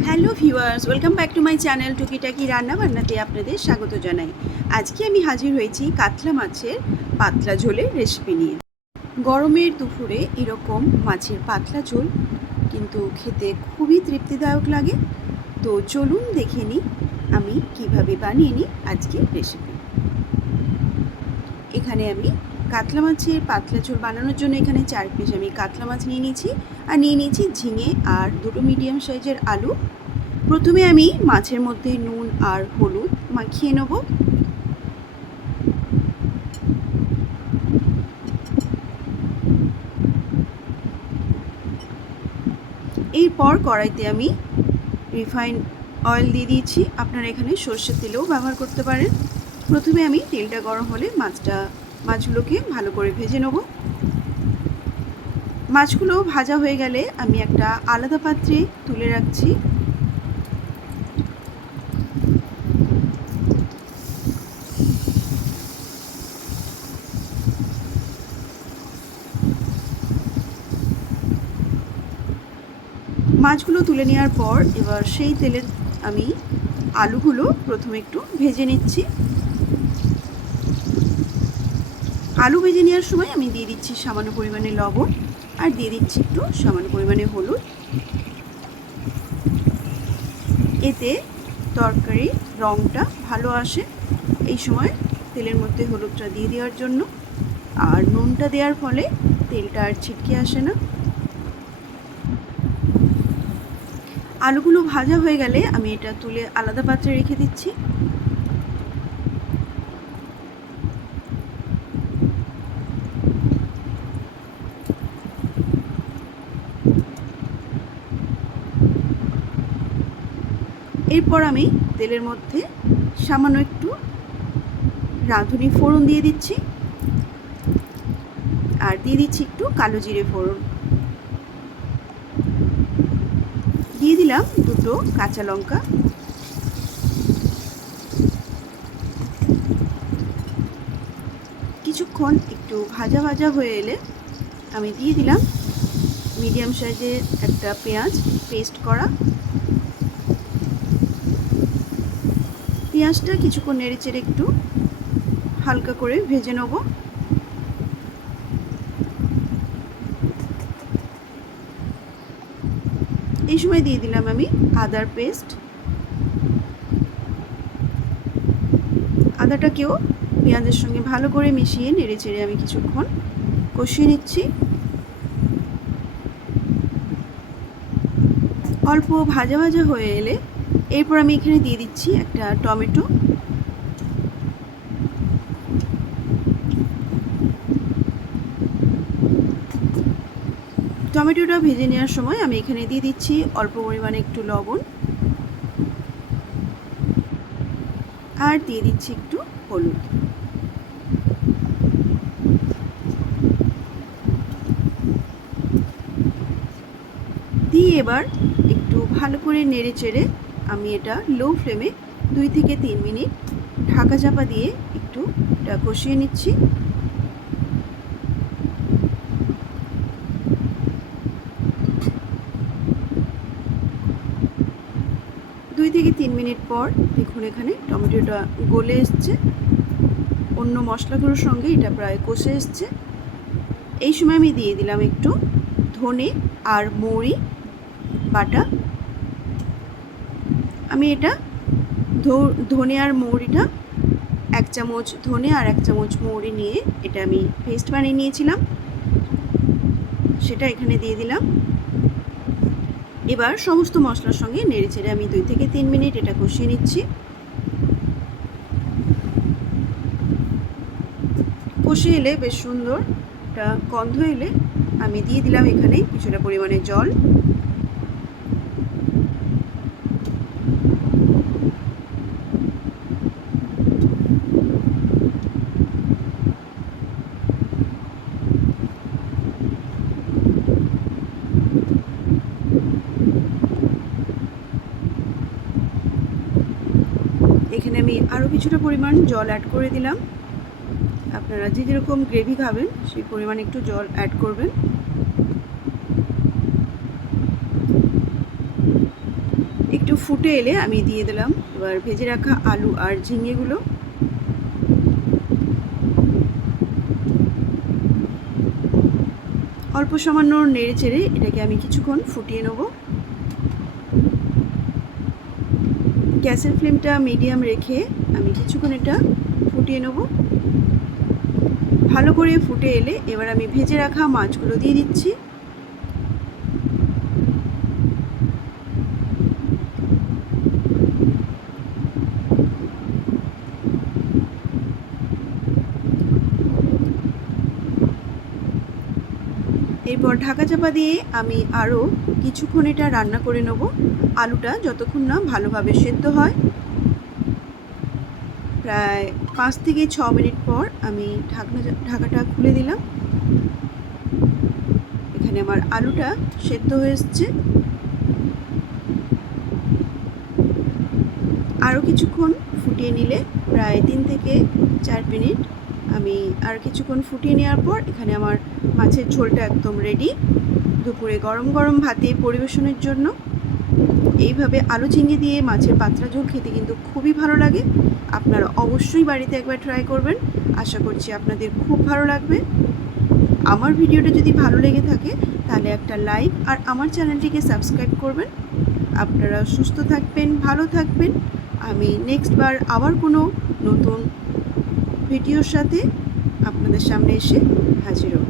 Hello viewers, welcome back to my channel টুকিটাকি রান্না বান্নাতে আপনাদের স্বাগত জানাই। আজকে আমি হাজির হয়েছি কাতলা মাছের পাতলা ঝোলের রেসিপি নিয়ে। গরমের দুপুরে এরকম মাছের পাতলা ঝোল কিন্তু খেতে খুবই তৃপ্তিদায়ক লাগে। তো চলুন দেখে নিই আমি কিভাবে বানিয়ে নিই আজকের রেসিপি। এখানে আমি কাতলা মাছের পাতলা ঝোল বানানোর জন্য এখানে 4 পিস আমি কাতলা মাছ নিয়ে নিয়েছি, আর নিয়ে নিয়েছি ঝিঙে আর 2টো মিডিয়াম সাইজের আলু। প্রথমে আমি মাছের মধ্যে নুন আর হলুদ মাখিয়ে নেব। এরপর কড়াইতে আমি রিফাইন্ড অয়েল দিয়ে দিয়েছি, আপনারা এখানে সর্ষের তেলও ব্যবহার করতে পারেন। প্রথমে আমি তেলটা গরম হলে মাছগুলোকে ভালো করে ভেজে নেব। মাছগুলো ভাজা হয়ে গেলে আমি একটা আলাদা পাত্রে তুলে রাখছি। মাছগুলো তুলে নেওয়ার পর এবার সেই তেলে আমি আলুগুলো প্রথমে একটু ভেজে নিচ্ছি। আলু ভেজে নেওয়ার সময় আমি দিয়ে দিচ্ছি সামান্য পরিমাণে লবণ, আর দিয়ে দিচ্ছি একটু সামান্য পরিমাণে হলুদ। এতে তরকারির রঙটা ভালো আসে। এই সময় তেলের মধ্যে হলুদটা দিয়ে দেওয়ার জন্য, আর নুনটা দেওয়ার ফলে তেলটা আর ছিটকে আসে না। আলুগুলো ভাজা হয়ে গেলে আমি এটা তুলে আলাদা পাত্রে রেখে দিচ্ছি। এরপর আমি তেলের মধ্যে সামান্য একটু রাঁধুনি ফোড়ন দিয়ে দিচ্ছি, আর দিয়ে দিচ্ছি একটু কালো জিরে ফোড়ন। দিয়ে দিলাম 2টো কাঁচা লঙ্কা। কিছুক্ষণ একটু ভাজা ভাজা হয়ে এলে আমি দিয়ে দিলাম মিডিয়াম সাইজের একটা পেঁয়াজ পেস্ট করা। পেঁয়াজটা কিছুক্ষণ নেড়েচেড়ে একটু হালকা করে ভেজে নেব। এই সময় দিয়ে দিলাম আমি আদার পেস্ট। আদাটাকেও পেঁয়াজের সঙ্গে ভালো করে মিশিয়ে নেড়েচেড়ে আমি কিছুক্ষণ কষিয়ে নিচ্ছি। অল্প ভাজা ভাজা হয়ে এলে এরপর আমি এখানে দিয়ে দিচ্ছি একটা টমেটো। টমেটোটা ভেজে নেওয়ার সময় আমি এখানে দিয়ে দিচ্ছি অল্প পরিমাণে একটু লবণ, আর দিয়ে দিচ্ছি একটু হলুদ। দিয়ে এবার একটু ভালো করে নেড়ে চেড়ে আমি এটা লো ফ্লেমে 2 থেকে 3 মিনিট ঢাকা চাপা দিয়ে একটু এটা কষিয়ে নিচ্ছি। 2 থেকে 3 মিনিট পর দেখুন এখানে টমেটোটা গলে এসছে, অন্য মশলাগুলোর সঙ্গে এটা প্রায় কষে এসছে। এই সময় আমি দিয়ে দিলাম একটু ধনে আর মৌরি বাটা। আমি এটা ধনে আর মৌরিটা 1 চামচ ধনে আর 1 চামচ মৌরি নিয়ে এটা আমি পেস্ট বানিয়ে নিয়েছিলাম, সেটা এখানে দিয়ে দিলাম। এবার সমস্ত মশলার সঙ্গে নেড়েচেড়ে আমি 2 থেকে 3 মিনিট এটা কষিয়ে নিচ্ছি। কষিয়ে এলে বেশ সুন্দর একটা গন্ধ এলে আমি দিয়ে দিলাম এখানে কিছুটা পরিমাণে জল। এখানে আমি আরও কিছুটা পরিমাণ জল অ্যাড করে দিলাম। আপনারা যে যেরকম গ্রেভি খাবেন সেই পরিমাণে একটু জল অ্যাড করবেন। একটু ফুটে এলে আমি দিয়ে দিলাম এবার ভেজে রাখা আলু আর ঝিঙেগুলো। অল্প সামান্য নেড়ে চেড়ে এটাকে আমি কিছুক্ষণ ফুটিয়ে নেব। গ্যাসের ফ্লেমটা মিডিয়াম রেখে আমি কিছুক্ষণ এটা ফুটিয়ে নেব। ভালো করে ফুটে এলে এবার আমি ভেজে রাখা মাছগুলো দিয়ে দিচ্ছি। এরপর ঢাকা চাপা দিয়ে আমি আরও কিছুক্ষণ এটা রান্না করে নেব, আলুটা যতক্ষণ না ভালোভাবে সেদ্ধ হয়। প্রায় 5 থেকে 6 মিনিট পর আমি ঢাকাটা খুলে দিলাম। এখানে আমার আলুটা সেদ্ধ হয়ে এসছে। আরও কিছুক্ষণ ফুটিয়ে নিলে প্রায় 3 থেকে 4 মিনিট আমি আর কিছুক্ষণ ফুটিয়ে নেওয়ার পর এখানে আমার মাছের ঝোলটা একদম রেডি। দুপুরে গরম গরম ভাতে পরিবেশনের জন্য এইভাবে আলু ঝিঙে দিয়ে মাছের পাতলা ঝোল খেতে কিন্তু খুবই ভালো লাগে। আপনারা অবশ্যই বাড়িতে একবার ট্রাই করবেন, আশা করছি আপনাদের খুব ভালো লাগবে। আমার ভিডিওটা যদি ভালো লেগে থাকে তাহলে একটা লাইক আর আমার চ্যানেলটিকে সাবস্ক্রাইব করবেন। আপনারা সুস্থ থাকবেন, ভালো থাকবেন। আমি নেক্সট বার আবার কোনো নতুন ভিডিওর সাথে আপনাদের সামনে এসে হাজির হব।